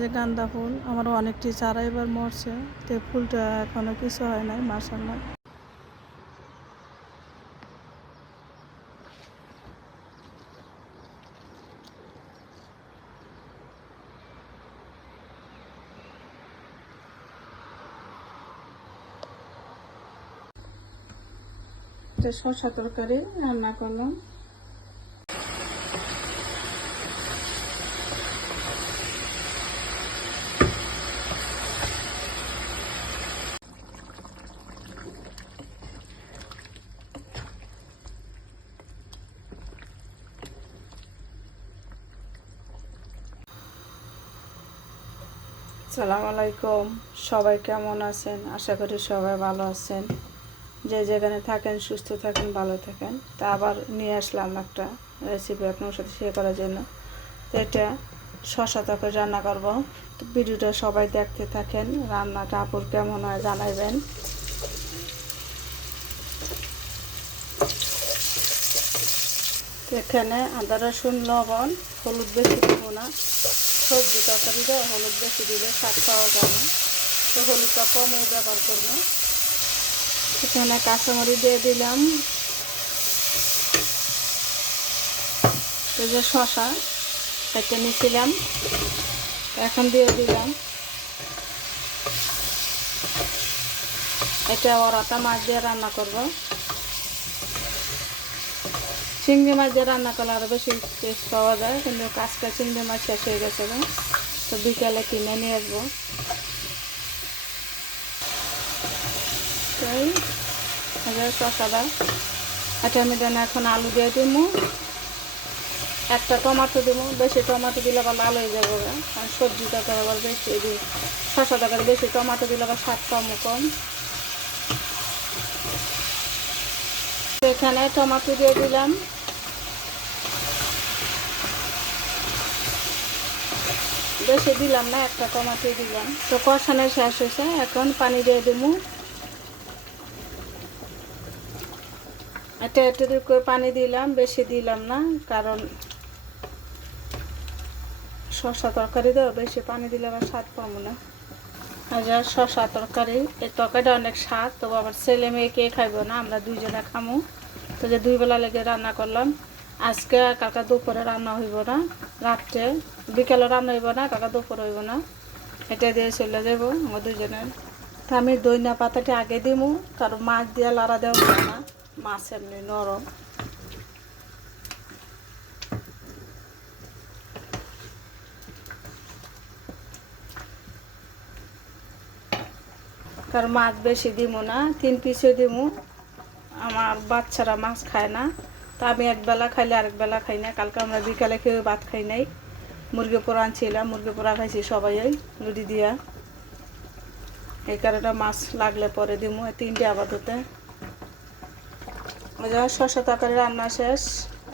যে গান্দা ফুল আমার অনেকটি চারা এবার মরছে। তো ফুলটা এখনও কিছু হয় নাই মাসাল্লাহ শসা তরকারি রান্না করলাম। সালাম আলাইকুম। সবাই কেমন আছেন? আশা করি সবাই ভালো আছেন। যে যেখানে থাকেন, সুস্থ থাকেন, ভালো থাকেন। তা আবার নিয়ে আসলাম একটা রেসিপি আপনার সাথে শেয়ার করার জন্য। তো এটা শশা তরকারি রান্না করব। তো ভিডিওটা সবাই দেখতে থাকেন, রান্নাটা আপুর কেমন হয় জানাইবেন। এখানে আদা রসুন, লবণ, হলুদ বেশি দেবো না। সবজি তরকারি দেওয়া হলুদ, বেশি দিলে স্বাদ পাওয়া যায় না। তো হলুদটা কমে ব্যবহার করব। এখানে কাঁচামরিচ দিয়ে দিলাম। এই যে শশা কেটে নিয়েছিলাম। এখন দিয়ে দিলাম। এটা ওরাটা মাছ দিয়ে রান্না করব। চিংড়ি মাছ দিয়ে রান্না করলে আরও বেশি টেস্ট পাওয়া যায়, কিন্তু কাজটা চিংড়ি মাছ শেষ হয়ে গেছে তো বিকালে কিনে নিয়ে আসব। তাই শশাটা এটা আমি দেন এখন আলু দিয়ে দিব একটা টমাটো দিব বেশি টমাটো দিলে আবার লাল হয়ে যাবে। আর সবজিটা তো আবার বেশি দিই শশা তরকারি বেশি টমাটো দিলে আবার স্বাদ কম। কম এখানে টমাটো দিয়ে দিলাম। বেশি দিলাম না, একটা টমাটো দিলাম। তো কষানো শেষ হয়েছে, এখন পানি দিয়ে দেবো এটা একটু করে পানি দিলাম, বেশি দিলাম না, কারণ শসা তরকারি দেওয়া বেশি পানি দিলে আবার স্বাদ পাবো না। হাজার শসা তরকারি, এই তরকারিটা অনেক স্বাদ, তবু আবার ছেলে মেয়ে কে খাইবো না, আমরা দুইজনে খামো। তো যে দুই বেলা লেগে রান্না করলাম আজকে কাকা দুপুরে রান্না হইব না, রাত্রে, বিকেলে রান্না হইব না কাকা দুপুরে হইব না। এটা দিয়ে চলে যাব আমার দুজনের তা আমি দইনা পাতাটা আগে দিমু কারণ মাছ দিয়ে লাড়া দেওয়া হয় না, মাছ এমনি নরম। কারণ মাছ বেশি দিমু না, তিন পিসে দিমু। আমার বাচ্চারা মাছ খায় না। তা আমি একবেলা খাইলে আরেক বেলা খাই না। কালকে আমরা বিকালে খেয়ে ভাত খাই নাই। মুরগি পোড়া আনছিলাম মুরগি পোড়া খাইছি সবাই রুটি দিয়া। এই কারণে মাছ লাগলে পরে দিমু তিনটে যে শসা তরকারি রান্না শেষ।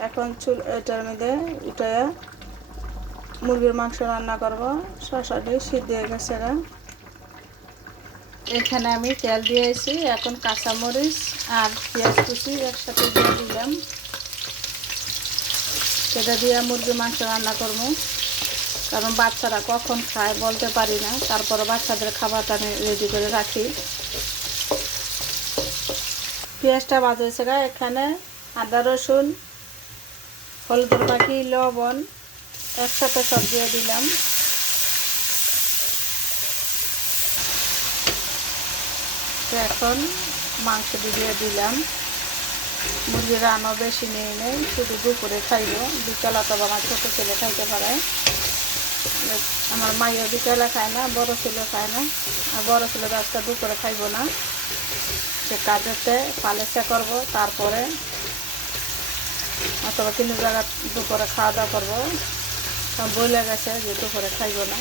এখন চুল, এটার মধ্যে উঠে মুরগির মাংস রান্না করব। শসাটি সিদ্ধ হয়ে গেছে। এখানে আমি তেল দিয়েছি, এখন কাঁচামরিচ আর পেঁয়াজ কুচি একসাথে দিয়ে দিলাম। সেটা দিয়ে মুরগি মাংস রান্না করব। কারণ বাচ্চারা কখন খায় বলতে পারি না তারপরে বাচ্চাদের খাবারটা আমি রেডি করে রাখি। পেঁয়াজটা ভাজা হয়েছে এখানে আদা, রসুন, হলুদের পাখি লবণ একসাথে সব দিয়ে দিলাম। তো এখন মাংস দিয়ে দিলাম। মুরগির রান্না বেশি নিয়ে নেই, শুধু দুপুরে খাইব। বিকাল অথবা আমার ছোটো ছেলে খাইতে পারে। আমার মাইও বিকালে খায় না, বড় ছেলে খায় না। আর বড় ছেলে আজকে দুপুরে খাইব না। সে কাজেতে পালেসা করব, তারপরে অথবা তিন জায়গা দুপুরে খাওয়া দাওয়া করব। সব বলে গেছে যে দুপুরে খাইব না।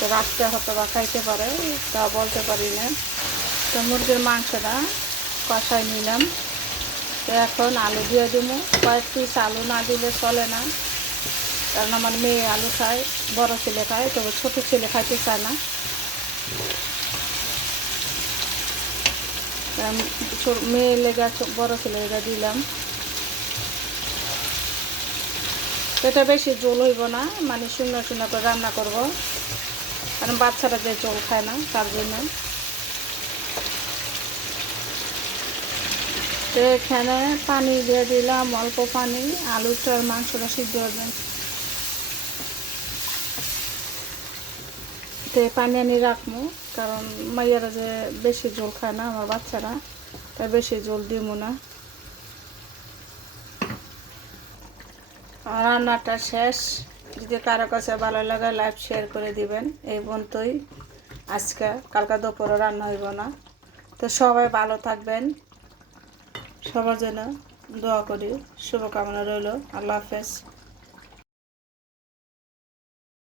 তো রাত্রে হয়তো বা খাইতে পারে, তা বলতে পারি না। তো মুরগির মাংসটা কষাই নিলাম। তো এখন আলু দিয়ে দেবো। কয়েক পিস আলু না দিলে চলে না, কারণ আমার মেয়ে আলু খায়, বড় ছেলে খায়, তবে ছোটো ছেলে খাইতে চায় না। মেয়ে লেগা, বড় ছেলে লেগা দিলাম। এটা বেশি জল হইব না মানে শূন্য শূন্য করে রান্না করব। কারণ বাচ্চারা যে জল খায় না, তার জন্য। তো এখানে পানি দিয়ে দিলাম, অল্প পানি, আলুটা আর মাংসটা সিদ্ধ হবে। তো পানি আনি রাখব, কারণ মাইয়ারা যে বেশি জল খায় না, আমার বাচ্চারা, তাই বেশি জল দিব না। রান্নাটা শেষ। যদি কারও কাছে ভালো লাগে লাইভ শেয়ার করে দিবেন। এই বন্ধুই আজকে, কালকা দুপুরে রান্না হইব না। তো সবাই ভালো থাকবেন। সবার জন্য দোয়া করি। শুভকামনা রইল। আল্লাহ হাফেজ।